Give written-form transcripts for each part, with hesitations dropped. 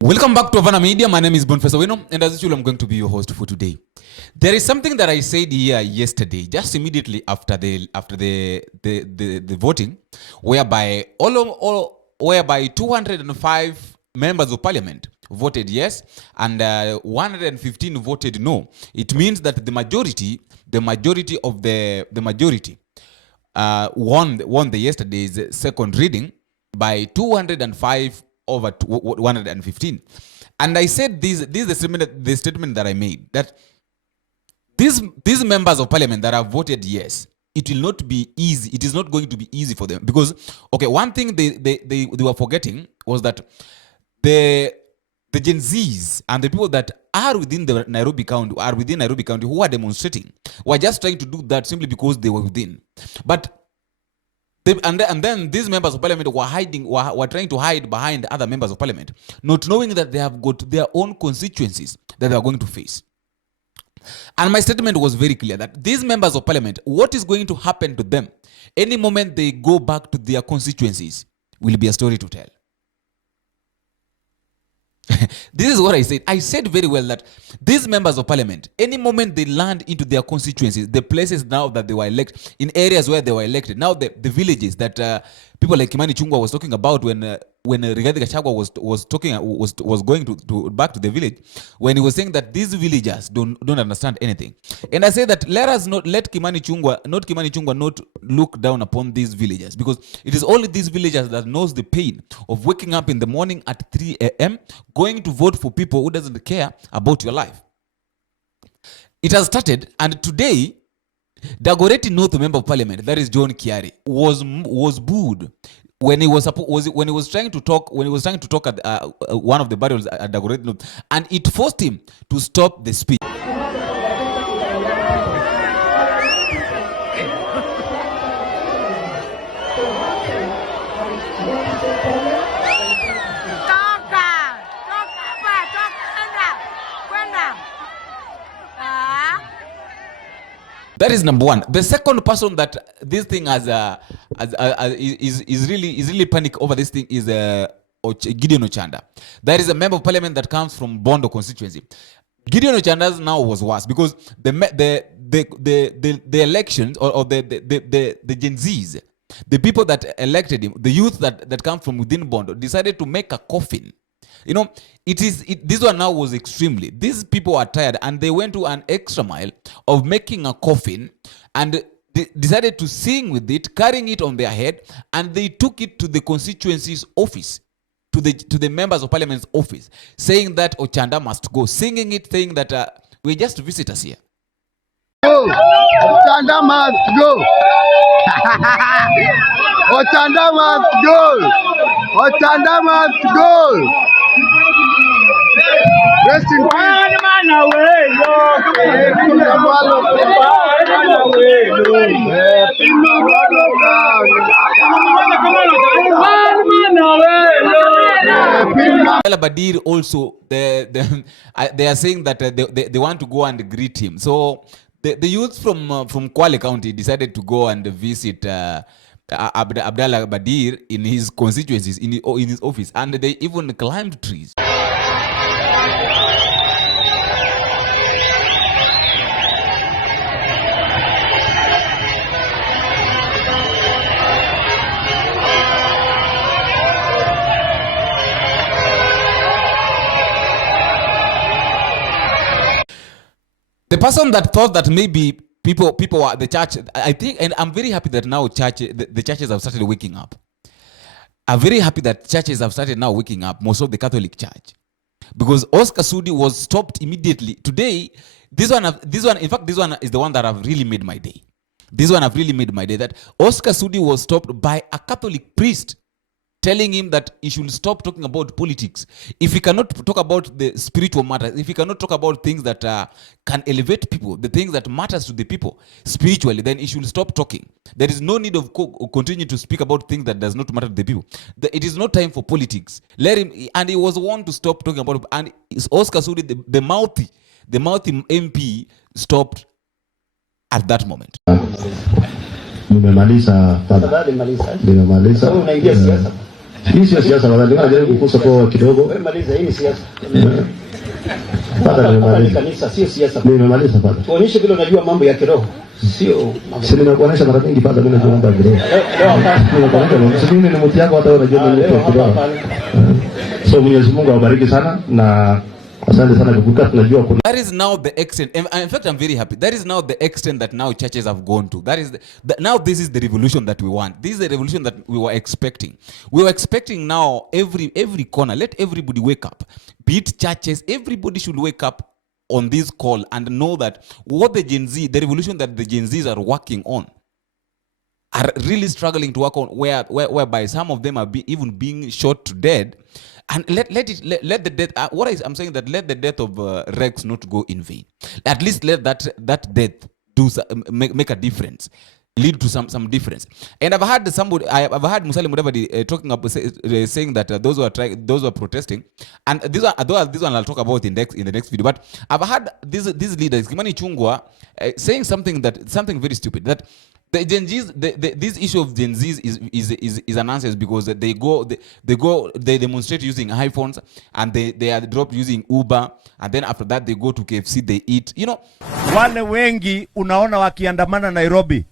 Welcome back to Havana Media. My name is Boniface Awino, and as usual, I'm going to be your host for today. There is something that I said here yesterday, just immediately after the voting, whereby whereby 205 members of parliament voted yes, and 115 voted no. It means that the majority won the yesterday's second reading by 205 over 115. And I said this is the statement that I made, that these members of parliament that have voted yes, it will not be easy. It is not going to be easy for them, because one thing they were forgetting was that the Gen Zs and the people that are within the Nairobi County who are demonstrating were just trying to do that simply because they were within. But and then these members of parliament were trying to hide behind other members of parliament, not knowing that they have got their own constituencies that they are going to face. And my statement was very clear that these members of parliament, what is going to happen to them any moment they go back to their constituencies will be a story to tell. This is what I said. I said very well that these members of parliament, any moment they land into their constituencies, the places now that they were elected, in areas where they were elected, now the villages that people like Ichungwa was talking about when Rigathi Gachagua was going to back to the village, when he was saying that these villagers don't understand anything. And I say that let us not let Kimani Ichungwa not look down upon these villagers, because it is only these villagers that knows the pain of waking up in the morning at 3 a.m. going to vote for people who doesn't care about your life. It has started, and today Dagoretti North Member of Parliament, that is John Kiari, was booed when he was trying to talk at one of the burials at Dagoretti North, and it forced him to stop the speech. That is number one. The second person that this thing is really panic over this thing is Gideon Oanda. That is a member of parliament that comes from Bondo constituency. Gideon Oanda now was worse, because the elections or the Gen Zs, the people that elected him, the youth that come from within Bondo, decided to make a coffin. This one now was extremely. These people are tired, and they went to an extra mile of making a coffin, and they decided to sing with it, carrying it on their head, and they took it to the constituency's office, to the members of parliament's office, saying that Oanda must go, singing it, saying that we're just visitors here. Go! Oanda must go! Oanda must go! Oanda must go! Rest in peace. Badir also, they are saying that they want to go and greet him. So the youth from Kwale County decided to go and visit Abdallah Badir in his constituencies, in his office, and they even climbed trees. The person that thought that maybe people were the church, I think, and I'm very happy that now the churches have started waking up. I'm very happy that churches have started now waking up, most of the Catholic Church. Because Oscar Sudi was stopped immediately. Today, this one, in fact, this one is the one that have really made my day. This one have really made my day, that Oscar Sudi was stopped by a Catholic priest telling him that he should stop talking about politics. If he cannot talk about the spiritual matters, if he cannot talk about things that can elevate people, the things that matters to the people spiritually, then he should stop talking. There is no need of continue to speak about things that does not matter to the people. It is not time for politics. Let him, and he was one to stop talking about it. And Oscar Sudi, the mouthy MP, stopped at that moment. Nimemaliza baba. Nimemaliza. Unaingia siasa. Hii sio siasa baba, ndio najaribu kukosa kwa kidogo. Wewe maliza, hii ni siasa. Baba nimemaliza. Kanisa sio siasa. Nimemaliza baba. Tuonyeshe vile unajua mambo ya kiroho. Sio mambo. Sisi nimekuonesha mara nyingi baba, mimi najua mambo ya kiroho. Mimi ni mtu yako, hata unajua mambo ya kiroho. So Mwenyezi Mungu awabariki sana na that is now the extent. In fact, I'm very happy. That is now the extent that now churches have gone to. That is now this is the revolution that we want. This is the revolution that we were expecting. We were expecting now every corner. Let everybody wake up. Be it churches, everybody should wake up on this call and know that what the revolution that the Gen Zs are working on, are really struggling to work on, whereby some of them are even being shot to death. And let the death. I'm saying that let the death of Rex not go in vain. At least let that death make a difference, lead to some difference. And I've heard Musalia Mudavadi talking about saying that those who are protesting, and this one I'll talk about in the next video. But I've heard these leaders, Ichungwa, saying something very stupid, that the Gen Zs, this issue of Gen Zs is an answer, because they demonstrate using iPhones, and they are dropped using Uber, and then after that they go to KFC, they eat. You know, wale wengi unaona wakiandamana Nairobi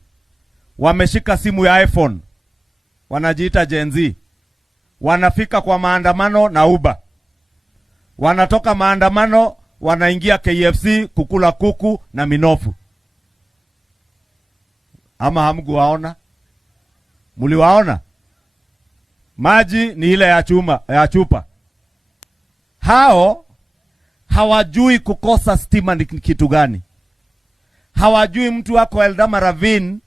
wameshika simu ya iPhone, wanajiita Gen Z, wanafika kwa maandamano na Uber, wanatoka maandamano wanaingia KFC kukula kuku na minofu. Ama hamkuwaona? Muliwaona? Maji ni ile ya chupa. Hao hawajui kukosa stima ni kitu gani. Hawajui mtu wako Eldama Ravine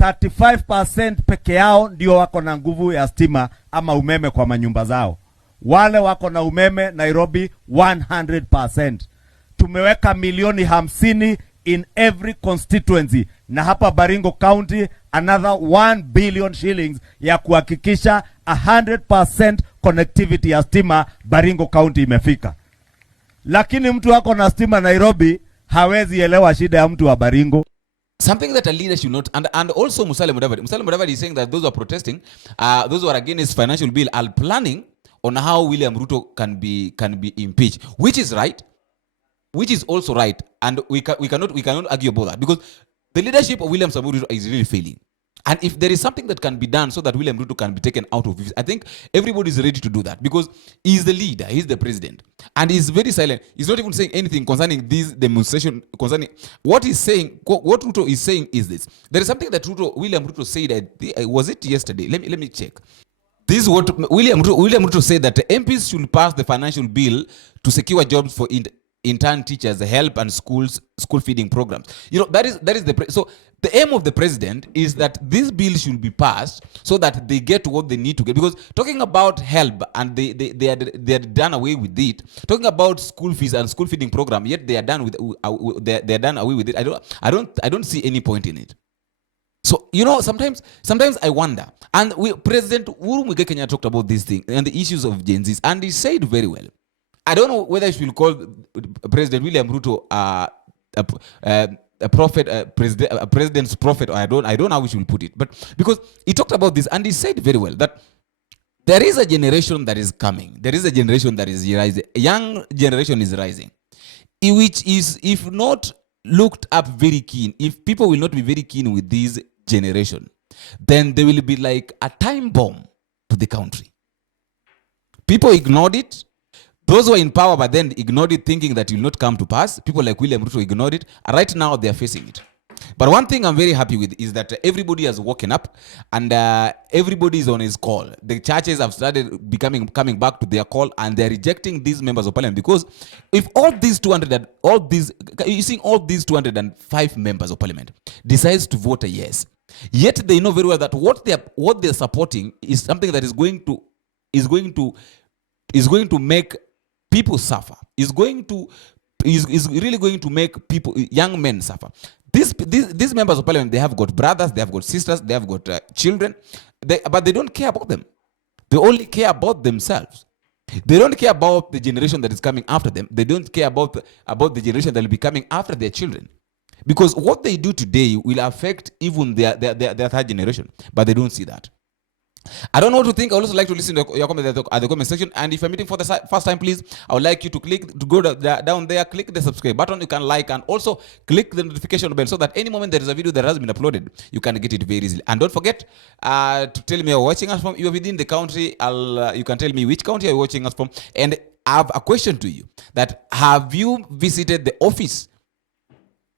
35% peke yao ndio wako na nguvu ya stima ama umeme kwa manyumba zao. Wale wako na umeme Nairobi 100%. Tumeweka milioni 50 in every constituency, na hapa Baringo County another 1 billion shillings ya kuhakikisha 100% connectivity ya stima Baringo County imefika. Lakini mtu wako na stima Nairobi hawezi elewa shida ya mtu wa Baringo. Something that a leader should not, and also Musalia Mudavadi is saying that those who are protesting, those who are against financial bill, are planning on how William Ruto can be impeached, which is right. Which is also right, and we cannot argue about that, because the leadership of William Ruto is really failing. And if there is something that can be done so that William Ruto can be taken out of office, I think everybody is ready to do that, because he's the leader, he's the president, and he's very silent. He's not even saying anything concerning this demonstration, concerning what he's saying. What Ruto is saying is this: there is something that William Ruto said. Was it yesterday? Let me check. This is what William Ruto said, that the MPs should pass the financial bill to secure jobs for intern teachers, help, and school feeding programs. You know, that is so the aim of the president is that this bill should be passed so that they get what they need to get. Because talking about help, and they are done away with it. Talking about school fees and school feeding program, yet they are done with they are done away with it. I don't see any point in it. So, you know, sometimes I wonder. And President Uhuru Muigai Kenyatta talked about this thing and the issues of Gen Zs, and he said very well. I don't know whether she will call President William Ruto a prophet, a president's prophet, or I don't know how we should put it. But because he talked about this, and he said very well that there is a generation that is coming. There is a generation that is rising. A young generation is rising, which is, if not looked up very keen, if people will not be very keen with this generation, then they will be like a time bomb to the country. People ignored it. Those who are in power but then ignored it, thinking that it will not come to pass. People like William Ruto ignored it. Right now, they are facing it. But one thing I'm very happy with is that everybody has woken up and everybody is on his call. The churches have started coming back to their call, and they're rejecting these members of parliament, because if all these 205 members of parliament decides to vote a yes, yet they know very well that what they're supporting is something that is going to make people suffer. Is really going to make people, young men, suffer. These members of parliament, they have got brothers, they have got sisters, they have got children, but they don't care about them. They only care about themselves. They don't care about the generation that is coming after them. They don't care about the generation that will be coming after their children. Because what they do today will affect even their third generation, but they don't see that. I don't know what to think. I would also like to listen to your comments at the comment section. And if you're meeting for the first time, please, I would like you to go down there, click the subscribe button. You can like and also click the notification bell so that any moment there is a video that has been uploaded, you can get it very easily. And don't forget to tell me you're watching us from. You're within the country. You can tell me which country you're watching us from. And I have a question to you: that have you visited the office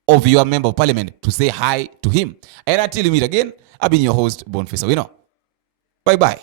of your member of parliament to say hi to him? And until we meet again, I've been your host, Boniface. Bye-bye.